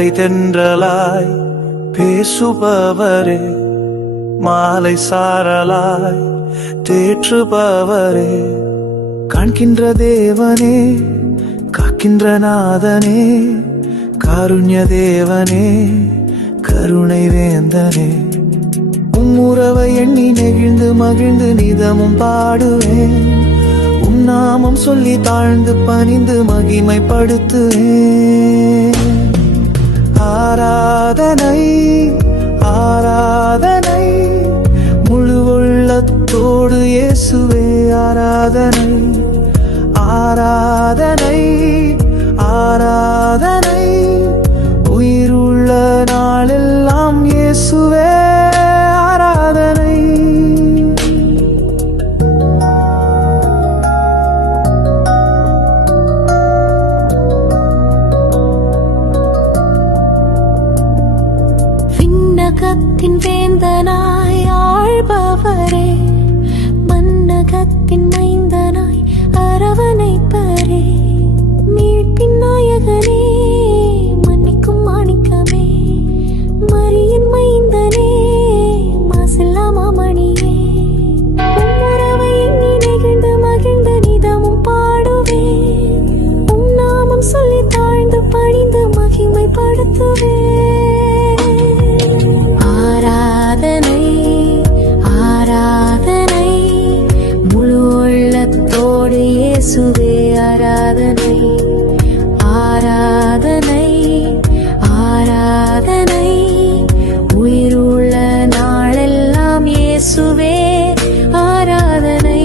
காலை தென்றலாய் பேசுபவரே, மாலை சாரலாய் தேற்றுபவரே, காண்கின்ற தேவனே, காக்கின்ற நாதனே, காருண்ய தேவனே, கருணை வேந்தனே, உம்முறவை எண்ணி நெகிழ்ந்து மகிழ்ந்து நிதமும் பாடுவேன். உம் நாமம் சொல்லி தாழ்ந்து பணிந்து மகிமைப்படுத்துவேன். ஆராதனை ஆராதனை முழு உள்ளத்தோடு இயேசுவே ஆராதனை. ஆராதனை ஆராதனை உயிருள்ள நாளெல்லாம் இயேசுவே ஆராதனை. விண்ணகத்தின் வேந்தனாய் ஆள்பவரே, மன்னகத்தின் மைந்தனாய் அரவணைப்பரே, மீட்பின் நாயகனே, மன்னிக்கும் மாணிக்கமே, மரியின் மைந்தனே, மாசில்லா மாமணியே, உம்மரவை எண்ணி நெகிழ்ந்து மகிழ்ந்து நிதமும் பாடுவேன். உம் நாமம் சொல்லி தாழ்ந்து பணிந்து மகிமைப்படுத்துவேன். ஆராதனை ஆராதனை முழு உள்ளத்தோடு இயேசுவே ஆராதனை. ஆராதனை ஆராதனை உயிருள்ள நாளெல்லாம் இயேசுவே ஆராதனை.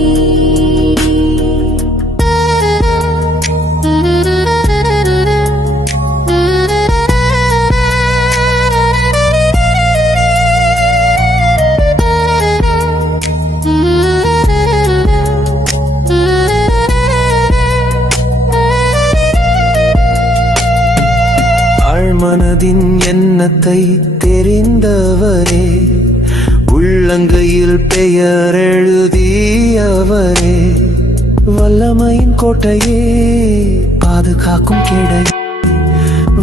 மனதின் எண்ணத்தை தெரிந்தவரே, உள்ளங்கையில் பெயர் எழுதியவரே, வல்லமையின் கோட்டையே, பாதுகாக்கும் கிடை,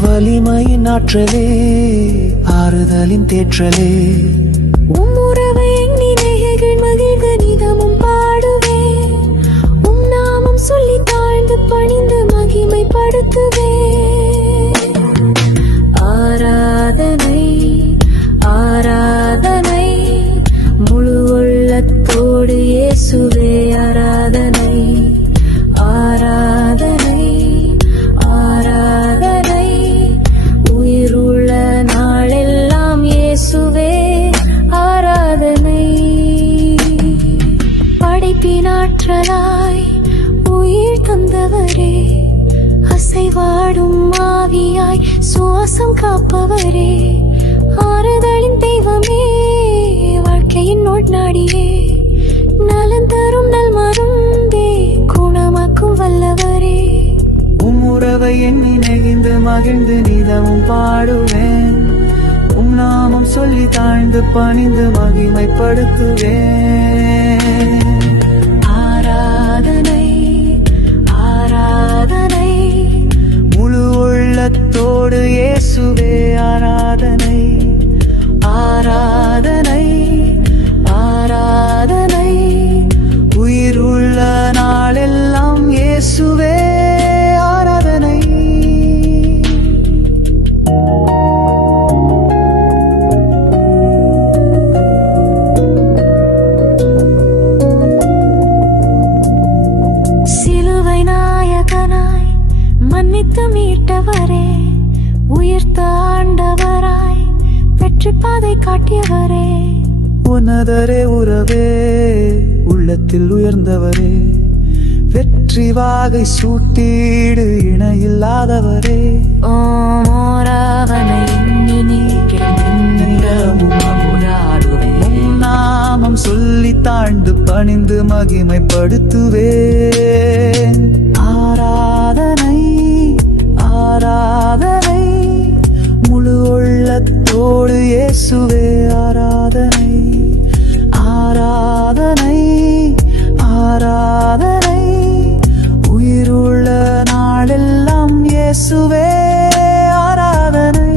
வலிமையின் ஆற்றலே, ஆறுதலின் தேற்றலே, உம்முறவை எண்ணி நெகிழ்ந்து மகிழ்ந்து நிதமும் பாடுவேன். உம் நாமம் சொல்லி தாழ்ந்து பணிந்து மகிமைப்படுத்துவேன். ஆராதனை ஆராதனை முழு உள்ளத்தோடு இயேசுவே ஆராதனை. ஆராதனை ஆராதனை உயிருள்ள நாளெல்லாம் இயேசுவே ஆராதனை. படைப்பினாற்றலாய் உயிர் தந்தவரே, அசைவாடும் ஆவியாய் சுவாசம் காப்பவரே, ஆறுதலின் தெய்வமே, வாழ்க்கையின் நோட்நாடியே, நலன் தரும் நல் மருந்தே, குணமாக்கும் வல்லவரே. உம்முறவை எண்ணி நெகிழ்ந்து மகிழ்ந்து நிதமும் பாடுவேன். உம் நாமம் சொல்லி தாழ்ந்து பணிந்து மகிமைப்படுத்துவேன். ஆராதனை ஆராதனை முழு உள்ளத்தோடு இயேசுவே ஆராதனை. ஆராதனை ஆராதனை உயிருள்ள நாளெல்லாம் இயேசுவே ஆராதனை. சிலுவை நாயகனாய் மன்னித்து மீட்டவரே, உயிர்த்த ஆண்டவராய் வெற்றி பாதை காட்டியவரே, உன்னதரே உறவே, உள்ளத்தில் உயர்ந்தவரே, வெற்றி வாகை சூட்டீடு இணையில்லாதவரே, ஓராவனை நாமம் சொல்லி தாழ்ந்து பணிந்து மகிமைப்படுத்துவேன். ஆராதனை ஆராதனை முழு உள்ளத்தோடு இயேசுவே ஆராதனை. ஆராதனை ஆராதனை உயிருள்ள நாளெல்லாம் இயேசுவே ஆராதனை.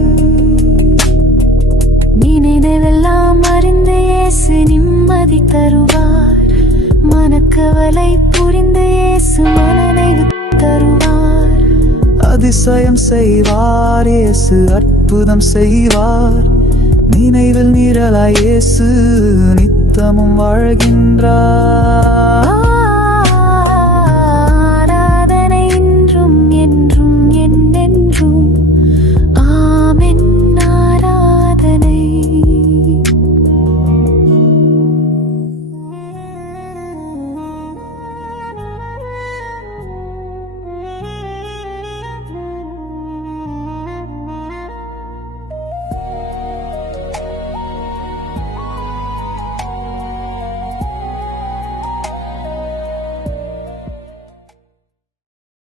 கவலை புரிந்து இயேசு மனநிறைவு தருவார். அதிசயம் செய்வார் இயேசு, அற்புதம் செய்வார். நினைவில் நிழலாய் இயேசு நித்தமும் வாழ்கின்றார்.